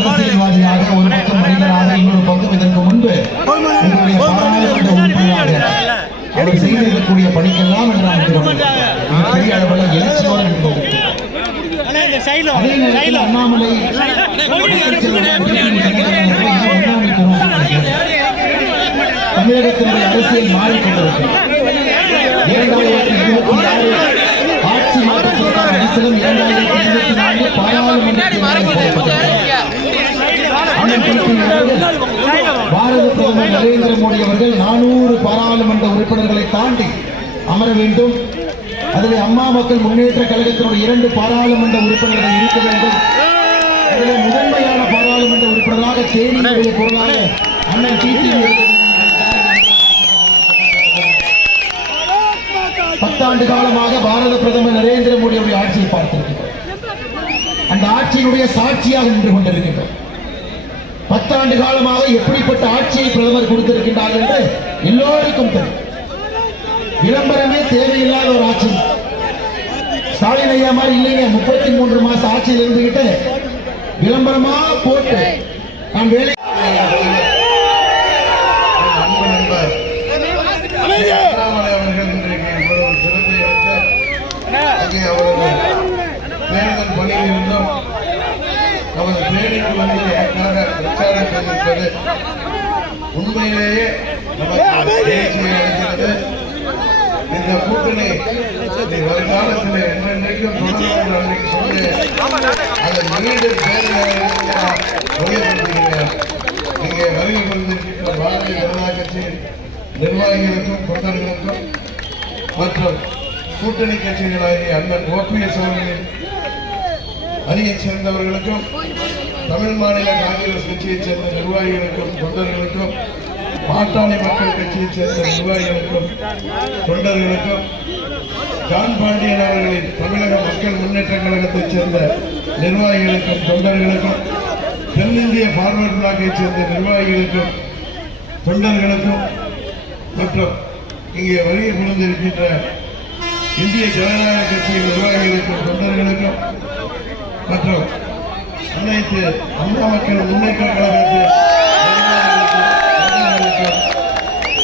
அரசியல்வாதியாக ஒரு பக்கம் மனிதனாக இன்னொரு பக்கம் இதற்கு முன்பு உங்களுடைய பாராளுமன்ற உறுப்பினராக அவர் செய்திருக்கக்கூடிய பணிக்கெல்லாம் என்று நாம் பெரிய அளவில் எழுச்சியோடு அண்ணாமலை தமிழகத்தினுடைய அரசியல் மாறிக்கொண்டிருக்கிறது. 2026 ஆட்சி மாற்றத்திற்கான அடித்தளம் 2024 பாராளுமன்றத்தில் பாரத பிரதமர் நரேந்திர மோடி அவர்கள் 400 பாராளுமன்ற உறுப்பினர்களை தாண்டி அமர வேண்டும். அதில் அம்மா மக்கள் முன்னேற்ற கழகத்தினுடைய 2 பாராளுமன்ற உறுப்பினர்கள் இருக்க வேண்டும். அதில் முதன்மையான பாராளுமன்ற உறுப்பினராக தேனியுடைய பொருளாக அண்ணன் டிடிவி 10 ஆண்டு காலமாக பாரத பிரதமர் நரேந்திர மோடியுடைய ஆட்சியை பார்த்திருக்கிறோம். அந்த ஆட்சியினுடைய சாட்சியாக நின்று கொண்டிருக்கின்றோம். 10 ஆண்டு காலமாக எப்படிப்பட்ட ஆட்சியை பிரதமர் கொடுத்திருக்கின்றார் என்று எல்லோருக்கும் தெரியும். விளம்பரமே தேவையில்லாத ஒரு ஆட்சி. ஸ்டாலின் ஐயா மாதிரி இல்லைங்க, 33 மாச ஆட்சியில் இருந்துகிட்டு விளம்பரமா போட்டு நான் வேலை தேர்தல் பணியில் இருந்தும் நமது தேனிக்கு வந்து எனக்காக பிரச்சாரம் செய்திருப்பது உண்மையிலேயே நமக்கு தேர்ச்சியை அளிக்கிறது. இந்த கூட்டணி வருங்காலத்தில் என்றென்றைக்கும் தொடர்ந்து அன்றைக்கு சொல்லி அதை மீண்டும் தெளிவுபடுத்துகிறேன். இங்கே வருகை கொண்டிருக்கின்ற பாரதிய ஜனதா கட்சி நிர்வாகிகளுக்கும் தொண்டர்களுக்கும் மற்றும் கூட்டணி கட்சிகளாகிய அண்ணன் ஓபிஎஸ் அவர்களின் அணியைச் சேர்ந்தவர்களுக்கும் தமிழ் மாநில காங்கிரஸ் கட்சியைச் சேர்ந்த நிர்வாகிகளுக்கும் தொண்டர்களுக்கும் பாட்டாளி மக்கள் கட்சியைச் சேர்ந்த நிர்வாகிகளுக்கும் தொண்டர்களுக்கும் ஜான் பாண்டியன் அவர்களின் தமிழக மக்கள் முன்னேற்ற கழகத்தைச் சேர்ந்த நிர்வாகிகளுக்கும் தொண்டர்களுக்கும் தென்னிந்திய பார்வர்ட் பிளாக்கைச் சேர்ந்த நிர்வாகிகளுக்கும் தொண்டர்களுக்கும் மற்றும் இங்கே வருகை புரிந்திருக்கின்ற இந்திய ஜனநாயக கட்சியின் நிர்வாகிகளுக்கும் தொண்டர்களுக்கும் மற்றும் அனைத்து அம்மா மக்கள் முன்னேற்ற கழகத்தின்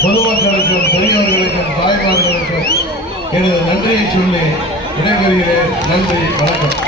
பொதுமக்களுக்கும் பெரியவர்களுக்கும் தாய்மார்களுக்கும் எனது நன்றியை சொல்லி விடைபெறுகிறேன். நன்றி, வணக்கம்.